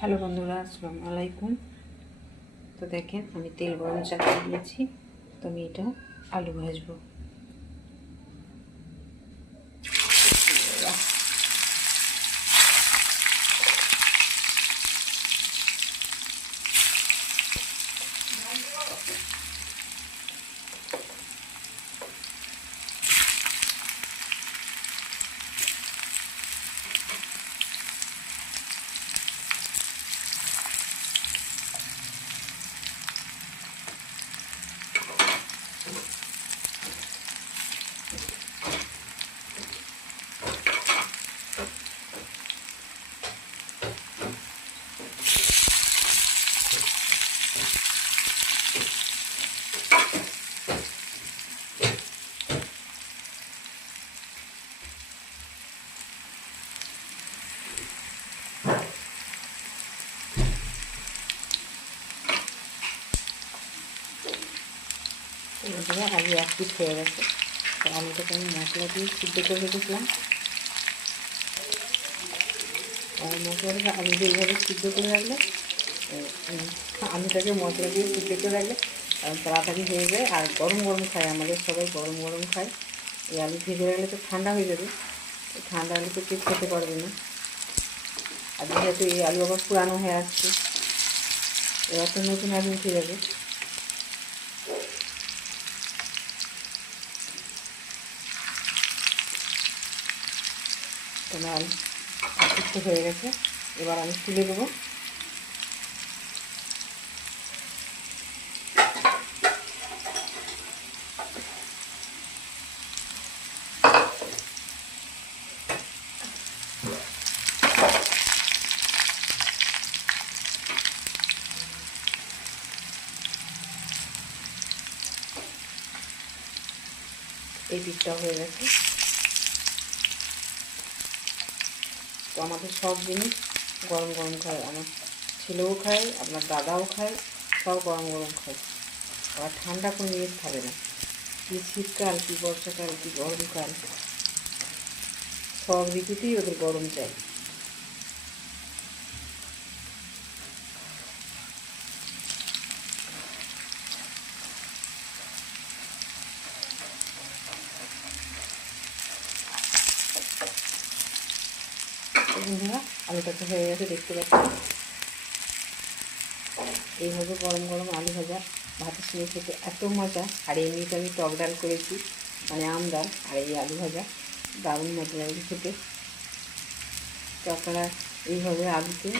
Hello বন্ধুরা, আসসালামু আলাইকুম। তো দেখেন আমি তেল গরম চাপিয়ে দিয়েছি। তো আমি এটা আলু ভাজবো। এবারে আলু এক পিস হয়ে গেছে। তো আলুটাকে আমি মশলা দিয়ে সিদ্ধ করে রেখেছিলাম। আর মশলাটাকে আলু দিয়ে এইভাবে সিদ্ধ করে রাখলে, আলুটাকে মশলা দিয়ে সিদ্ধ করে রাখলে তাড়াতাড়ি হয়ে যায়। আর গরম গরম খায়, আমাদের সবাই গরম গরম খায়। এই আলু ভেজে রাখলে তো ঠান্ডা হয়ে যাবে, ঠান্ডা আলু তো কেউ খেতে পারবে না। আর যেহেতু এই আলু আবার পুরানো হয়ে আসছে, এবার তো নতুন আলু উঠে যাবে। তোমার আলু সিদ্ধ হয়ে গেছে, এবার আমি তুলে দেবো। এই পিঠটাও হয়ে গেছে। তো আমাদের সব জিনিস গরম গরম খায়, আমার ছেলেও খায়, আপনার দাদাও খায়, সব গরম গরম খায়। আবার ঠান্ডা কোনো জিনিস খাবে না। কি শীতকাল, কি বর্ষাকাল, কি গরমকাল, সব ঋতুতেই ওদের গরম চাই। বন্ধুরা, আলুটা হয়ে গেছে, দেখতে পাচ্ছি। এইভাবে গরম গরম আলু ভাজা ভাতের সঙ্গে খেতে এত মজা। আর এমনিতে আমি টক ডাল করেছি, মানে আম ডাল, আর এই আলু ভাজা দারুণ মজা লাগে খেতে। তো আপনারা এইভাবে আলুতে